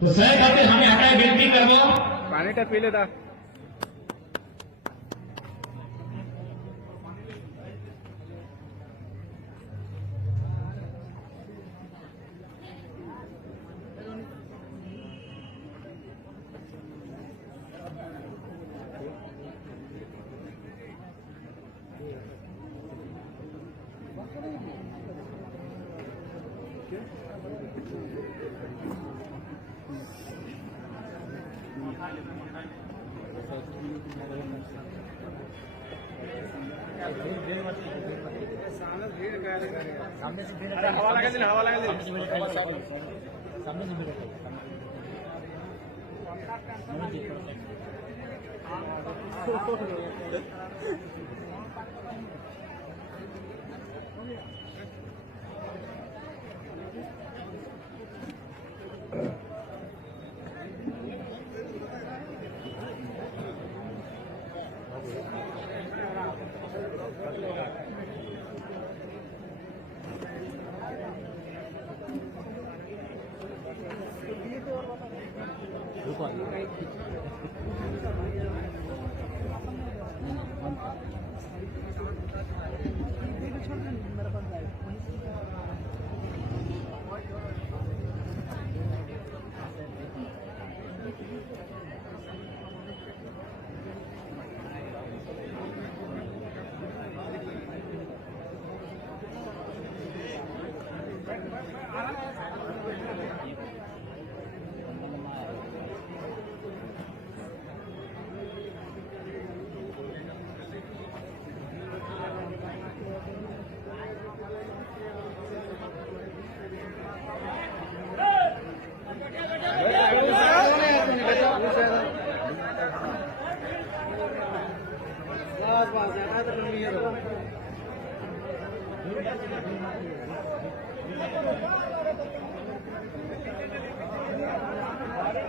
तो सही खातिर हमें हटाए विनती करबो पानी टा पी लेता। हवा लगा दे, हवा लगा दे। सामने से मेरे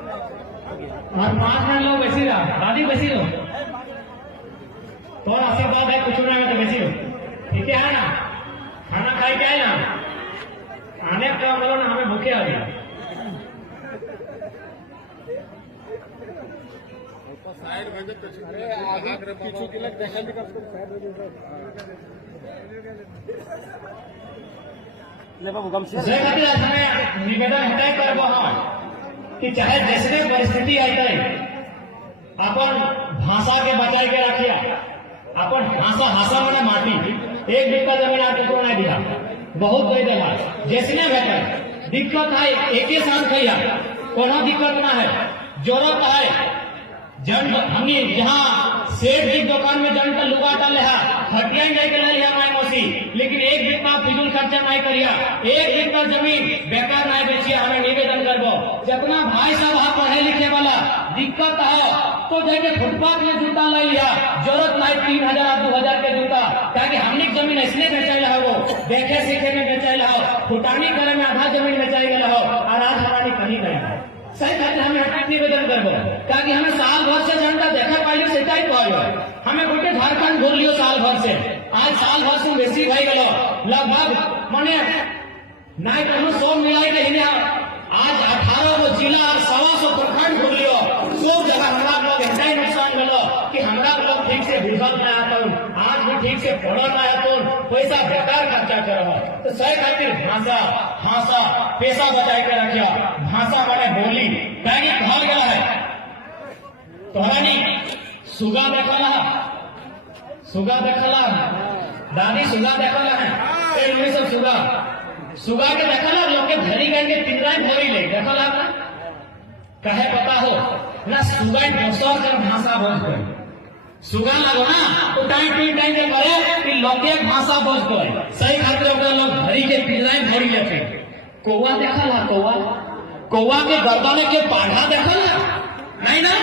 और 5 मिनट लोग बैसी रहा दादी बैसी रहो तो आशीर्वाद है कुछ ना तो बैसी रहो ठीक है ना। खाना खाई के आए ना आने का बोलो ना हमें भूखे आ गया हमें निवेदन हटाई करबो कि चाहे जैसे परिस्थिति आई अपन भाषा के बचाए के रखिया अपन भाषा भाषा मैंने माटी एक बिक्का जमीन आपको नहीं दिया बहुत कोई देगा जैसने बेहतर दिक्कत है एक ही साथ खैया कोनो दिक्कत ना है जरूरत है जन हमने जहाँ सेठ की दुकान में जन का लुगा डाल हटिया नहीं कर लिया माई मौसी लेकिन एक दिन में फिजूल खर्चा नहीं करिया एक दिन में जमीन बेकार नहीं बेचिए हमें निवेदन करबो जितना भाई साहब वहाँ पढ़े लिखे वाला दिक्कत है तो जाके फुटपाथ में जूता ले लिया जरूरत नहीं 3000 2000 के जूता ताकि हमने जमीन इसलिए बेचाई हो देखे सीखे में बेचाई हो फुटानी करे में आधा जमीन बेचाई गया हो और आज हमारी कहीं गया सही खातिर हमें हटाई निवेदन करबो ताकि हमें साल भर से जनता देखा पाइलो सिंचाई पाइलो हमें गोटे झारखंड घूर लियो साल भर से आज साल भर से बेसी भाई गलो लगभग माने नहीं कहूँ 100 मिलाई के आज 18 गो जिला और 100 प्रखंड घूर लियो सब जगह हमारा लोग ऐसा नुकसान गलो कि हमारा लोग ठीक से भूखल ना आता आज भी ठीक से पढ़ो ना आता पैसा बेकार खर्चा करो तो सही खातिर भाषा भाषा पैसा बचाए के रखिया भाषा माने बोली कहीं घर गया है तोहरा नहीं सुगा देखला दादी सुगा देखला है सब सुगा के देखला लोग के धरी करके पिंजरा भरी ले देखला कहे पता हो ना सुगा दोसर जन भाषा बोल गए सुगा लगो ना तो टाइम के करे कि लोग के भाषा बोल गए सही खातिर लोग धरी के पिंजरा भरी लेते कौवा देखला कौवा के गर्दन के पाढ़ा देखला नहीं ना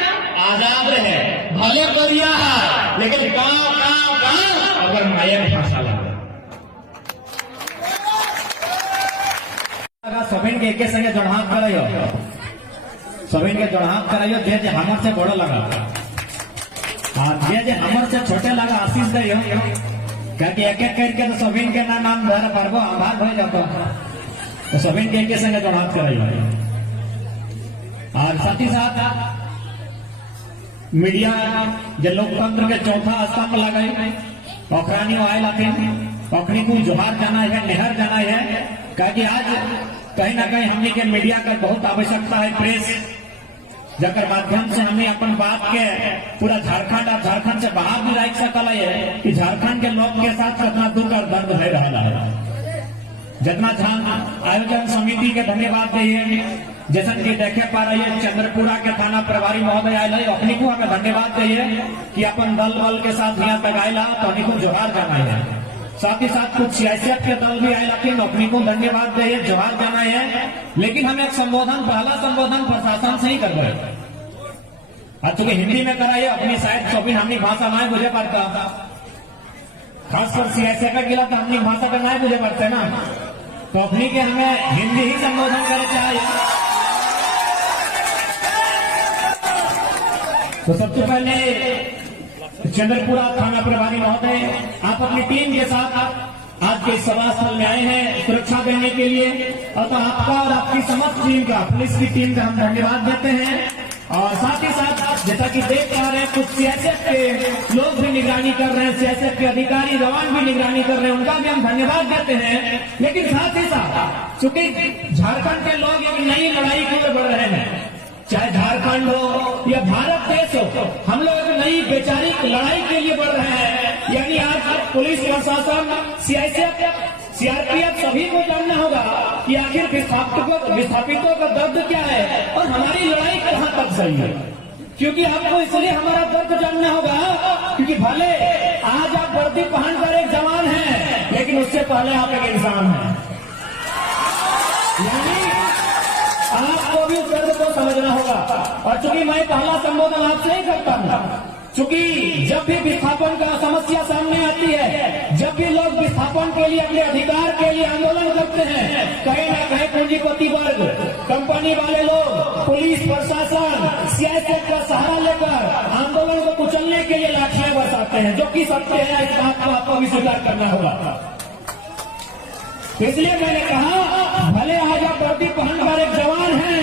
आजाद रहे भले करिया है लेकिन गाँव अगर माया भाषा लगा सबिन के एक संगे जड़हात कराइयो सबिन के जड़हात कराइयो जे हमर से बड़ो लगा जे हमर से छोटे लगा आशीष दियो क्योंकि एक एक करके तो सबिन के नाम भर पारबो आभार हो जातो तो सबिन के एक संगे जड़हात कराइयो और साथ ही साथ मीडिया जो लोकतंत्र के चौथा स्तंभ लगाई अखरानी आयल अखनी को जोहार जाना है, नेहर जाना है, क्योंकि आज कहीं ना कहीं हमने के मीडिया का बहुत आवश्यकता है। प्रेस जकर माध्यम से हमें अपन बात के पूरा झारखंड और झारखंड से बाहर भी रख सकल है कि झारखंड के लोग के साथ कितना दुख और दर्द है रहा है। जितना आयोजन समिति के धन्यवाद दिए, जैसा कि देखे पा रही है चंद्रपुरा के थाना प्रभारी महोदय आये अपनी को हमें धन्यवाद दिए कि अपन दल बल के साथ यहाँ तक आयला तो अपनी को जोहार जाना है। साथ ही साथ कुछ सीआईएसएफ के दल भी आए लेकिन अपनी को धन्यवाद दिए, जोहार जाना है। लेकिन हम एक संबोधन, पहला संबोधन प्रशासन से ही कर रहे हैं। चूंकि हिंदी में कराइए अपनी शायद सभी हमनी भाषा नहीं बुझे पड़ता, खासकर सीआईएसएफ का गिला तो हमनी भाषा का नहीं बुझे पड़ते ना, तो अपनी के हमें हिंदी ही संबोधन करे चाहिए। तो सबसे पहले चंद्रपुरा थाना प्रभारी महोदय, आप अपनी टीम के साथ आज के सभा स्थल में आए हैं सुरक्षा देने के लिए, और तो आपका और आपकी समस्त टीम का, पुलिस की टीम का हम धन्यवाद देते हैं। और साथ ही साथ जैसा कि देख पा रहे हैं कुछ सीआईएसएफ के लोग भी निगरानी कर रहे हैं, सीआईएसएफ के अधिकारी जवान भी निगरानी कर रहे हैं, उनका भी हम धन्यवाद देते हैं। लेकिन साथ ही साथ चूंकि झारखंड के लोग एक नई लड़ाई की ओर बढ़ रहे हैं, चाहे झारखंड हो या भारत देश हो, हम लोग एक नई वैचारिक लड़ाई के लिए बढ़ रहे हैं। यानी आज पुलिस प्रशासन, सीआईएसएफ, सीआरपीएफ सभी को जानना होगा कि आखिर विस्थापितों का दर्द क्या है और हमारी लड़ाई कहां तक सही है। क्योंकि आपको इसलिए हमारा दर्द जानना होगा क्योंकि भले आज आप वर्दी पहनकर एक जवान हैं, लेकिन उससे पहले आप एक इंसान हैं। यानी आपको भी उस दर्द को समझना होगा। और चूंकि मैं पहला संबोधन आपसे ही करता हूं, चूंकि जब भी विस्थापन का समस्या सामने आती है, जब भी लोग विस्थापन के लिए, अपने अधिकार के लिए आंदोलन करते हैं, कहीं ना कहीं पूंजीपति वर्ग, कंपनी वाले लोग, पुलिस प्रशासन, सीआईएसएफ का सहारा लेकर आंदोलन को कुचलने के लिए लाठियां बरसाते हैं, जो कि सत्य है। इस बात को आपको भी स्वीकार करना होगा। इसलिए मैंने कहा भले आज आप वर्दी पहनकर एक जवान हैं,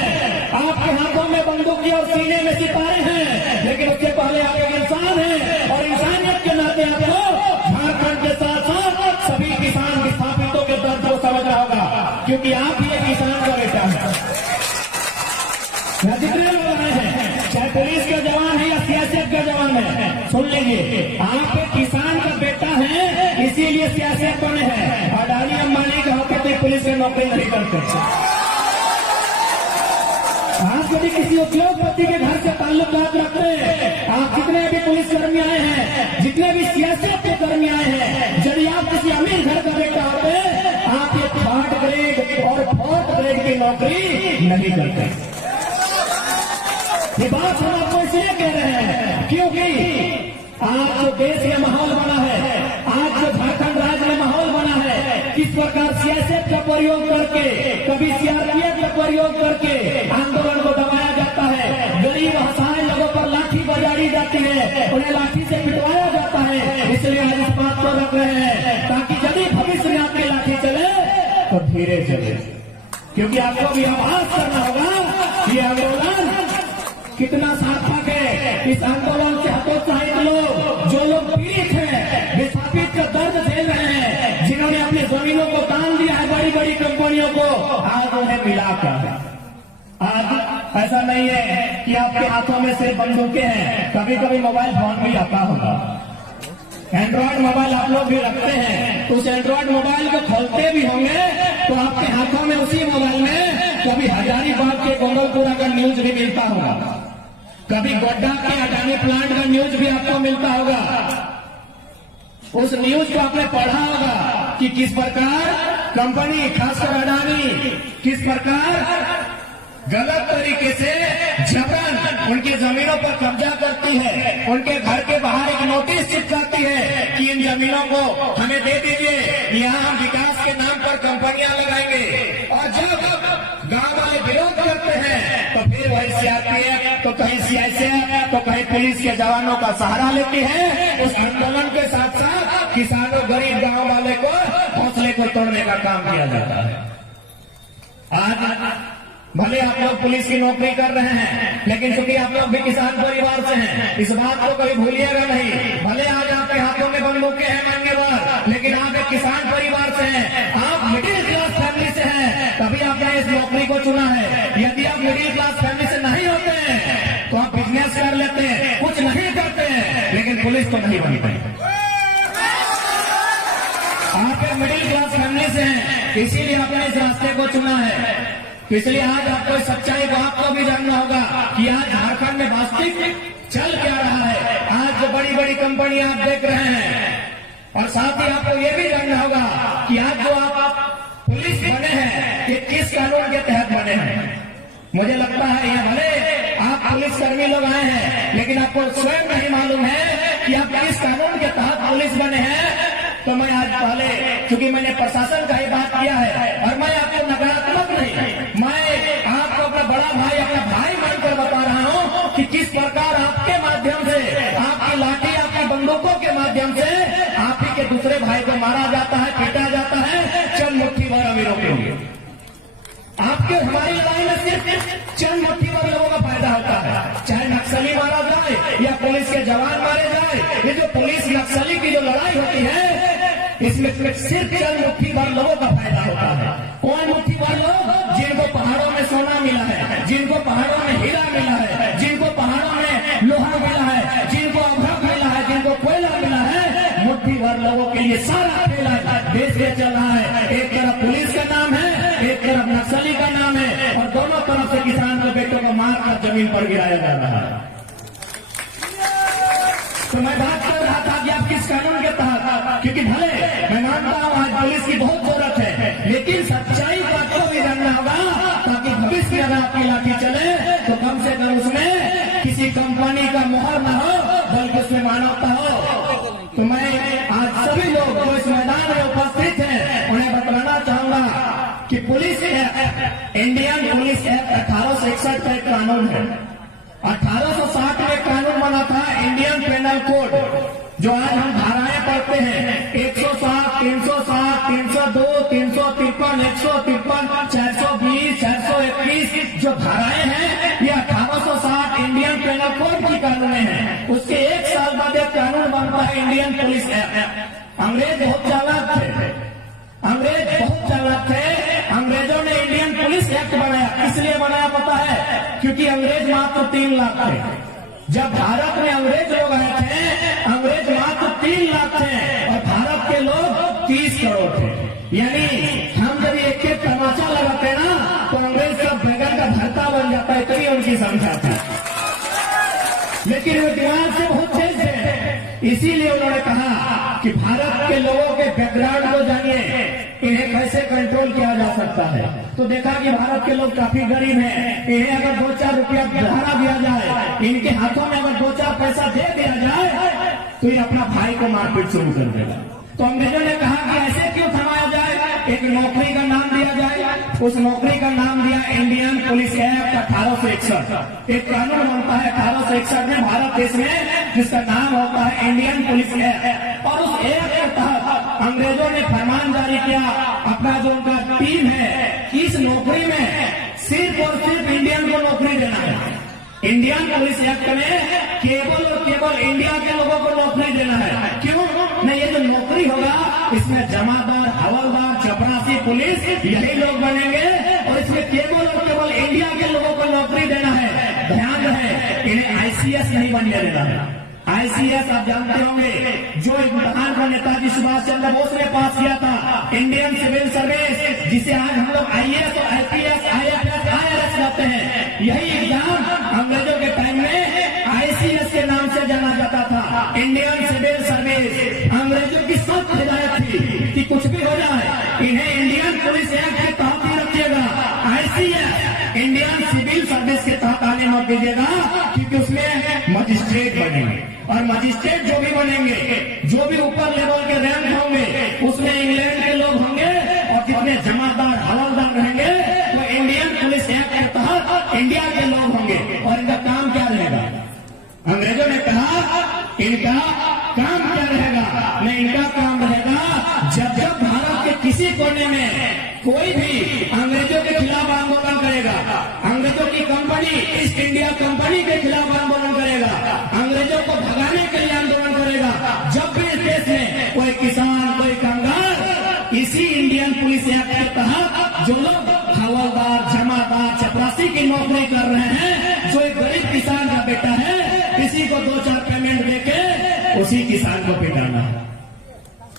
आपके हाथों में बंदूक और सीने में सितारे हैं, लेकिन उसके पहले आप एक इंसान हैं। और इंसानियत के नाते आपको झारखंड के साथ साथ सभी किसान विस्थापितों के दर्द को समझना होगा, क्योंकि आप ही एक किसान का बेटा है। जितने लोग आए हैं, चाहे पुलिस के जवान है या सीआईएसएफ के जवान है, सुन लीजिए, आप एक किसान का बेटा है, इसीलिए सीआईएसएफ बने हैं। अडानी अंबानी का होकर कोई पुलिस में नौकरी नहीं करते। आप यदि किसी उद्योगपति के घर से ताल्लुकात रखते हैं, आप जितने भी पुलिसकर्मी आए हैं, जितने भी सीआईएसएफ के कर्मी आए हैं, यदि आप किसी अमीर घर का बेटा होते, आप ये 3rd ग्रेड और 4th ग्रेड की नौकरी नहीं करते। ये बात हम आपको इसलिए कह रहे हैं क्योंकि आज जो देश में माहौल बना है, आज जो झारखंड राज्य में माहौल बना है, किस प्रकार सीआईएसएफ का प्रयोग करके, कभी सीआरपीएफ का प्रयोग करके आंदोलन को दबाया जाता है, गरीब असहाय लोगों पर लाठी बजाई जाती है, उन्हें लाठी से पिटवाया जाता है। इसलिए आज इस बात को रख रहे हैं ताकि यदि भविष्य में आपकी लाठी चले तो धीरे चले, क्योंकि आपको भी आभास करना होगा ये आंदोलन कितना सार्थक है। इस आंदोलन से हतोत्साहित लोग, जो लोग पीड़ित हैं, विस्थापित का दर्द झेल रहे हैं, जिन्होंने अपनी जमीनों को दान दिया है बड़ी बड़ी कंपनियों को, आज उन्हें मिलाकर, आज ऐसा नहीं है कि आपके हाथों में सिर्फ बंदूकें हैं, कभी कभी मोबाइल फोन भी आता होगा, एंड्रॉइड मोबाइल आप लोग भी रखते हैं, तो उस एंड्रॉइड मोबाइल को खोलते भी होंगे तो आपके हाथों में उसी मोबाइल में कभी हजारीबाग के गोरखपुरा का न्यूज भी मिलता होगा, कभी गोड्डा के अडानी प्लांट का न्यूज भी आपको मिलता होगा। उस न्यूज को आपने पढ़ा होगा कि किस प्रकार कंपनी, खासकर अडानी, किस प्रकार गलत तरीके से जबरन उनकी जमीनों पर कब्जा करती है, उनके घर के बाहर एक नोटिस चिपकाती है कि इन जमीनों को हमें दे दीजिए, यहाँ हम विकास के नाम पर कंपनियां लगाएंगे। और जब गांव वाले विरोध करते हैं तो फिर वही सीआरपीएफ, तो कहीं सीआईएसएफ, तो कहीं पुलिस के जवानों का सहारा लेती है। उस आंदोलन के साथ साथ किसानों, गरीब गांव वाले को हौसले को तोड़ने का काम किया जाता है। आज भले आप लोग पुलिस की नौकरी कर रहे हैं, लेकिन चूंकि आप लोग भी किसान परिवार से हैं, इस बात को कभी भूलिएगा नहीं। भले आज आपके हाथों में बंदूकें हैं मान्यवर, लेकिन आप एक किसान परिवार से हैं, आप मिडिल क्लास फैमिली से हैं, तभी आपने इस नौकरी को चुना है। यदि आप मिडिल क्लास फैमिली से नहीं होते हैं तो आप बिजनेस कर लेते हैं, कुछ नहीं करते हैं, लेकिन पुलिस तो नहीं बनते। आप एक मिडिल क्लास फैमिली से हैं, इसीलिए आपने इस रास्ते को चुना है। तो इसलिए आज आपको सच्चाई को आपको भी जानना होगा कि आज झारखंड में वास्तविक चल क्या रहा है। आज जो बड़ी बड़ी कंपनियां आप देख रहे हैं, और साथ ही आपको ये भी जानना होगा कि आज जो आप पुलिस बने हैं, ये किस कानून के तहत बने हैं। मुझे लगता है यह भले आप पुलिसकर्मी लोग आए हैं, लेकिन आपको स्वयं नहीं मालूम है कि आप किस कानून के तहत पुलिस बने हैं। तो मैं आज पहले, क्योंकि मैंने प्रशासन का ही बात किया है, और मैं आपको नकारात्मक नहीं, मैं आपको अपना बड़ा भाई, अपना भाई मानकर बता रहा हूं कि किस प्रकार आपके माध्यम से, आपकी लाठी, आपकी बंदूकों के माध्यम से आप ही के दूसरे भाई को मारा जाता है, पीटा जाता है, चंद मुट्ठी भर अमीरों के लिए। आपके हमारी लड़ाई में सिर्फ चंद मुट्ठी भर लोगों का फायदा होता है, चाहे नक्सली मारा जाए या पुलिस के जवान मारे जाए। ये जो पुलिस नक्सली की जो लड़ाई होती है, इसमें सिर्फ चंद मुट्ठी भर लोगों का फायदा होता है। कौन मुट्ठी भर लोग? जिनको पहाड़ों में सोना मिला है, जिनको पहाड़ों में हीरा मिला है, जिनको पहाड़ों में लोहा मिला है, जिनको अभ्रक मिला है, जिनको कोयला मिला है, मुट्ठी भर लोगों के लिए सारा खेला देश में चल रहा है। एक तरफ पुलिस का नाम है, एक तरफ नक्सली का नाम है, और दोनों तरफ से किसान के बेटों को मारकर जमीन पर गिराया जा रहा है। तो मैं बात कर रहा था कि आप किस कानून के तहत, क्योंकि भले मैं मानता हूं आज पुलिस की बहुत जरूरत है, लेकिन सच्चाई को आपको भी जानना होगा, ताकि भविष्य में अगर आपकी लाठी चले तो कम से कम उसमें किसी कंपनी का मोहर न हो, बल्कि उसमें मानवता हो। तो मैं आज सभी लोग जो इस मैदान में उपस्थित हैं, उन्हें बताना चाहूंगा कि police act, Indian police act 1861 का एक कानून है। 1860 में कानून बना था इंडियन पेनल कोड, जो आज हम धाराएं पढ़ते हैं, 107, 307, 302, 353, 153, 420, 421 जो धाराएं हैं, ये 1860 इंडियन पेनल कोड की कानूनें हैं। उसके एक साल बाद एक कानून बनता है इंडियन पुलिस एक्ट। अंग्रेज बहुत चालाक थे, अंग्रेज बहुत चालाक थे। अंग्रेजों ने इंडियन पुलिस एक्ट बनाया, इसलिए बनाया पता है, क्योंकि अंग्रेज मात्र 3 लाख थे। जब भारत में अंग्रेज लोग आए थे, अंग्रेज मात्र 3 लाख थे, और भारत के लोग 30 करोड़ थे। यानी हम जब एक एक तमाचा लगाते ना, तो अंग्रेज सब बैगन का भरता बन जाता है, इतनी उनकी संख्या थी। लेकिन वो दिमाग से बहुत तेज थे, इसीलिए उन्होंने कहा कि भारत के लोगों के बैकग्राउंड को जानिए, इन्हें कैसे कंट्रोल किया जा सकता है। तो देखा कि भारत के लोग काफी गरीब हैं, इन्हें अगर 2-4 रुपया बढ़ा दिया जाए, इनके हाथों में अगर 2-4 पैसा दे दिया जाए, तो ये अपना भाई को मारपीट शुरू कर देगा। तो अंग्रेजों ने कहा कि ऐसे क्यों थमाया जाए, एक नौकरी का नाम दिया जाए। उस नौकरी का नाम दिया इंडियन पुलिस एक्ट 1861। एक कानून बनता है 1861 में भारत देश में, जिसका नाम होता है इंडियन पुलिस एक्ट। और उस एक्ट के तहत अंग्रेजों ने फरमान जारी किया, अपना जो उनका टीम है, इस नौकरी में सिर्फ और सिर्फ इंडियन को नौकरी देना है। इंडियन पुलिस एक्ट में केवल और केवल इंडिया के लोगों को नौकरी देना है। क्यों? नहीं, ये जो नौकरी होगा, इसमें जमादार, हवलदार, चपरासी, पुलिस, यही लोग बनेंगे, और इसमें केवल और केवल इंडिया के लोगों को नौकरी देना है। ध्यान रहे, इन्हें आईसीएस नहीं बनने देना है। आईसीएस आप जानते होंगे, जो इम्तिहान को नेताजी सुभाष चंद्र बोस ने पास किया था, इंडियन सिविल सर्विस, जिसे आज हम लोग आईएएस और आईपीएस, आईएफएस, आईआरएस कहते हैं। यही एग्जाम अंग्रेजों के टाइम में आईसीएस के नाम से जाना जाता था, इंडियन सिविल सर्विस। अंग्रेजों की सख्त हिदायत थी कि कुछ भी हो जाए, इन्हें इंडियन पुलिस एक्ट के तहत ही रखिएगा, आईसीएस इंडियन सिविल सर्विस के तहत आने मत दीजिएगा, क्योंकि उसमें मजिस्ट्रेट बनेंगे, और मजिस्ट्रेट जो भी बनेंगे, जो भी ऊपर लेवल के रैंक होंगे, उसमें इंग्लैंड के लोग होंगे, और जितने जमादार, हवलदार रहेंगे, वो इंडियन पुलिस एक्ट के तहत इंडिया के लोग होंगे। और इनका काम क्या रहेगा? अंग्रेजों ने कहा इनका काम क्या रहेगा? नहीं, इनका काम रहेगा, जब जब भारत के किसी कोने में कोई भी अंग्रेजों के खिलाफ आंदोलन करेगा, ईस्ट इंडिया कंपनी के खिलाफ आंदोलन करेगा, अंग्रेजों को भगाने के लिए आंदोलन करेगा। जब भी इस देश में कोई किसान, कोई कामगार इसी इंडियन पुलिस एक्ट के तहत जो लोग हवलदार, जमादार, चपरासी की नौकरी कर रहे हैं, जो एक गरीब किसान का बेटा है, किसी को 2-4 पेमेंट देके उसी किसान को पिटाना है।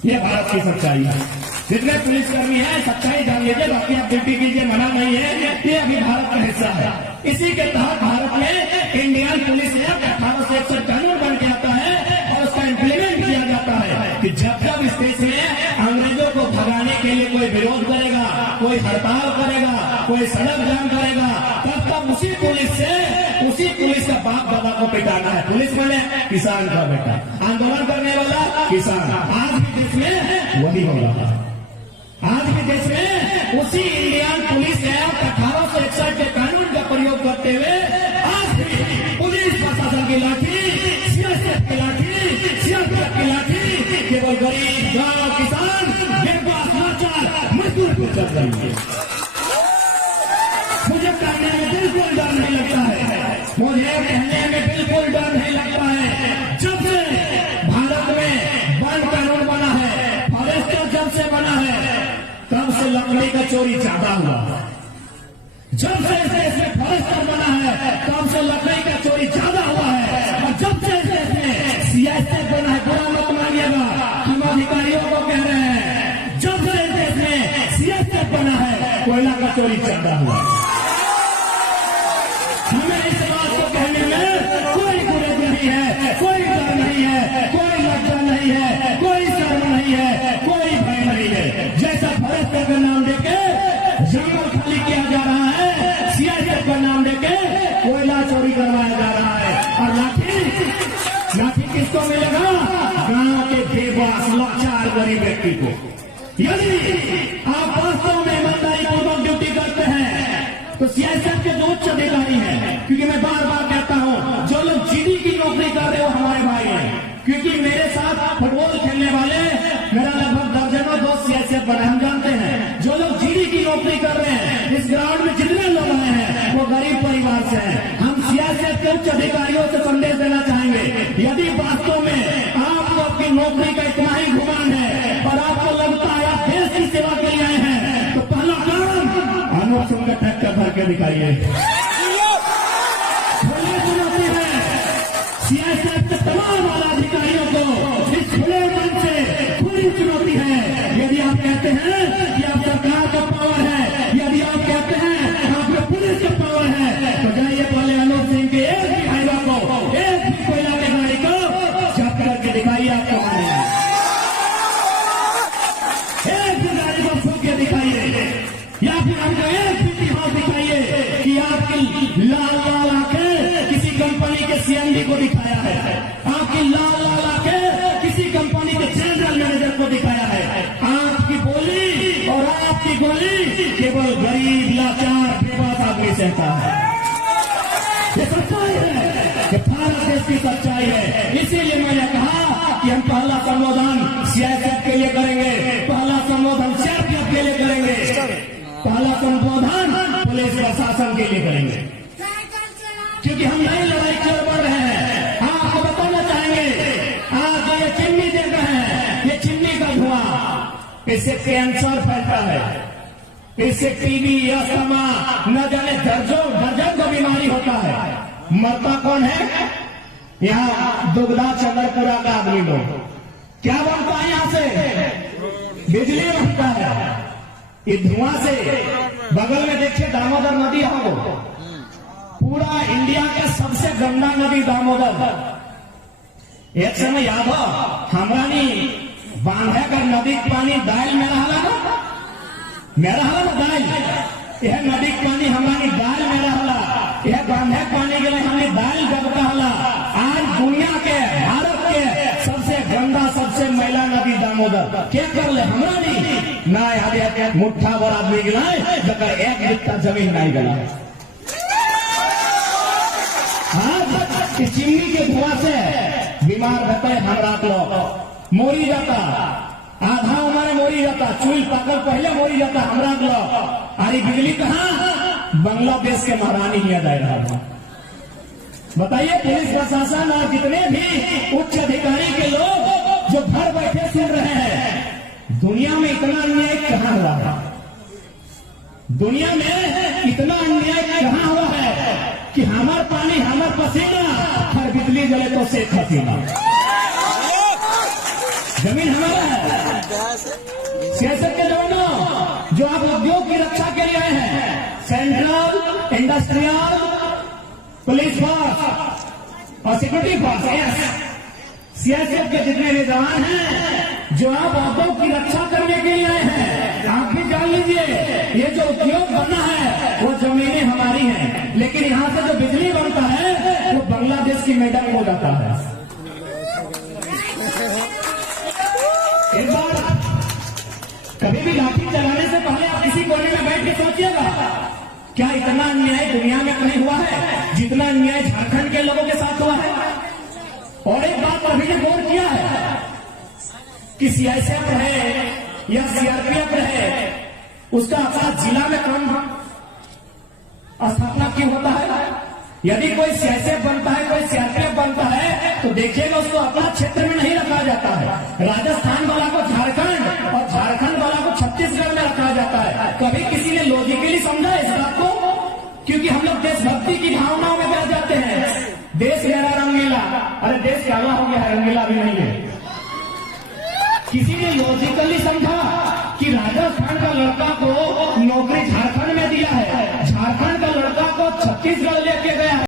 ये भारत की सच्चाई है। जितने पुलिसकर्मी हैं सच्चाई जान लीजिए, बाकी आप ड्यूटी कीजिए, मना नहीं है, ये अभी भारत का हिस्सा है। इसी के तहत भारत में इंडियन पुलिस एक्ट 1861 कानून बन के आता है और उसका इम्प्लीमेंट किया जाता है कि जब जब इस देश में अंग्रेजों को भगाने के लिए कोई विरोध करेगा, कोई हड़ताल करेगा, कोई सड़क जाम करेगा, तब तब उसी पुलिस का बाप दादा को पिटाना है। पुलिस मैंने किसान का बेटा, आंदोलन करने वाला किसान। आज भी देश में वही हो रहा है। आज के देश में उसी इंडियन पुलिस एक्ट 1861 के कानून का प्रयोग करते हुए आज भी पुलिस प्रशासन की लाठी, सीआरपीएफ की लाठी, सीआरपीएफ की लाठी केवल गरीब, गांव, किसान, बेबस, लाचार मजदूर को चल रही है। मुझे कहने में बिल्कुल डर नहीं लगता है, मुझे कहने में बिल्कुल डर नहीं लगता है। जब से भारत में वन कानून बना है, फॉरेस्टर जब से बना है, तब से लकड़ी का चोरी ज्यादा हुआ। जब से इस देश में फॉरेस्टर बना है, तब से लकड़ी का चोरी ज्यादा हुआ है। और जब से इस देश में सीआईएसएफ बना है, बुरा मत मानिएगा, हम अधिकारियों को कह रहे हैं, जब से इस देश में सीआईएसएफ बना है, कोयला का चोरी ज्यादा हुआ। हमें इस बात को कहने में कोई गुरेज नहीं है, कोई डर नहीं है, कोई लज्जा नहीं है, कोई शर्म नहीं है, कोई भय नहीं है। जैसा फॉरेस्टर का नाम देके जंगल खाली किया जा रहा है, सीआईएसएफ का नाम देके कोयला चोरी करवाया जा रहा है। और लाठी किसको मिलेगा? गांव के बेबस, लाचार, गरीब व्यक्ति को। यदि आप वास्तव में ईमानदारी पूर्वक ड्यूटी करते हैं तो सीआईएसएफ के जो उच्च अधिकारी हैं, क्योंकि मैं बार बार कहता हूं, जो लोग जीडी की नौकरी कर रहे हो हमारे भाई हैं, क्योंकि मेरे साथ फुटबॉल खेलने वाले मेरा लगभग दर्जनों दोस्त सीआईएसएफ बने, हम जानते हैं। जो लोग जीडी की नौकरी कर रहे हैं, इस ग्राउंड में जितने लोग आए हैं वो गरीब परिवार से हैं। हम सीआईएसएफ के उच्च अधिकारियों से संदेश देना चाहेंगे, यदि वास्तव में आपको अपनी नौकरी का इतना ही गुमान है और आपको लगता है आप देश की सेवा के लिए आए हैं, तो पहला काम अनोट सुनकर ट्रैक्टर भर के दिखाइए। चुनौती है सीआईएसएफ के तमाम आला अधिकारियों को, इस खुले मन से खुली चुनौती है। यदि आप कहते हैं कि आप सरकार का पावर है, यदि आप कहते हैं आपके पुलिस का पावर है, तो जाइए पहले अनूप सिंह के एक भी हाईवा को, एक भी कोयला की गाड़ी को जब्त करके दिखाइए। आपको एक भी गाड़ी को फूक के दिखाइए, या फिर हमको एक भी इतिहास दिखाइए कि आपकी लाल लाल आंखें किसी कंपनी के सीएमडी को दिखाया है, आपकी लाल लाल आंखें किसी कंपनी के जनरल मैनेजर को दिखाया है। आपकी बोली और आपकी गोली केवल गरीब, लाचार, बेबस आदमी सहता है। ये सच्चाई है, ये भारत देश की सच्चाई है। इसीलिए मैंने कहा कि हम पहला संबोधन सीआईएसएफ के लिए करेंगे, पहला संबोधन सीआरपीएफ के लिए करेंगे, पहला संबोधन पुलिस प्रशासन के लिए करेंगे, क्योंकि हम नई लड़ाई कर बढ़ रहे हैं। आपको बताना चाहेंगे, आज ये चिमनी देख रहे हैं, ये चिमनी का धुआं, इससे कैंसर फैलता है, इससे टीबी, अस्थमा, न जाने दर्जन का बीमारी होता है। मरता कौन है? यहाँ दुगधा चंद्रपुरा का आदमी लोग। क्या बनता है? यहाँ से बिजली बनता है। ये धुआं से बगल में देखिए दामोदर नदी है, वो पूरा इंडिया का सबसे गंदा नदी दामोदर। एक समय याद हो, हमरानी बांधे कर नदी के पानी दाल में रहला ना, मेरा हला दाल, यह नदी के पानी हमरानी दाल में रहला, यह बांधे पानी के लिए हमने दाल जगता हला। आज दुनिया के, भारत के सबसे गंदा, सबसे मैला नदी दामोदर। क्या कर ले हमरानी ना याद मुठ्ठा भर आदमी गिलाए, जगह एक बित्ता जमीन नहीं गला। चिमनी के धुआं से बीमार रहता है हमरा लोग, मोरी जाता, आधा हमारे मोरी जाता, चूल पाकल पहले मोरी जाता हमरा लोग। अरे बिजली कहाँ? बांग्लादेश के महारानी याद आ रहा था। बताइए पुलिस प्रशासन और जितने भी उच्च अधिकारी के लोग जो घर बैठे सुन रहे हैं, दुनिया में इतना अन्याय कहां हुआ है? दुनिया में इतना अन्याय कहां हुआ है कि हमार पानी हमार पसीना, हर बिजली जले तो शेख हसीना। जमीन हमारा है। सियासत के जवानों जो आप उद्योग की रक्षा के लिए आए हैं, सेंट्रल इंडस्ट्रियल पुलिस फोर्स और सिक्योरिटी फोर्स, सियासत के जितने भी जवान हैं जो आप उद्योग की रक्षा करने के लिए आए हैं, आप भी जान लीजिए ये जो उद्योग बना है वो जमीनें हमारी हैं, लेकिन यहां से जो बिजली बनता है वो बांग्लादेश की मैडम हो जाता है। एक बार कभी भी लाठी चलाने से पहले आप किसी कोने में बैठ के सोचिएगा, क्या इतना अन्याय दुनिया में कहीं हुआ है जितना अन्याय झारखंड के लोगों के साथ हुआ है? और एक बात पर भी गौर किया है कि सीआईएसएफ रहे या सीआरपीएफ रहे, उसका अपना जिला में काम स्थापना क्यों होता है? यदि कोई सीआईएसएफ बनता है, कोई सीआरपीएफ बनता है, तो देखिएगा उसको अपना क्षेत्र में नहीं रखा जाता है। राजस्थान वाला को झारखंड और झारखंड वाला को छत्तीसगढ़ में रखा जाता है। कभी किसी ने लॉजिकली समझा इस बात को? क्योंकि हम लोग देशभक्ति की भावनाओं में बह जाते हैं। देश मेरा रंगीला, अरे देश काला हो गया है, रंगीला भी नहीं है। किसी ने लॉजिकली समझा कि राजस्थान का लड़का को नौकरी झारखंड में दिया है, झारखंड का लड़का को छत्तीसगढ़ लेके गया है।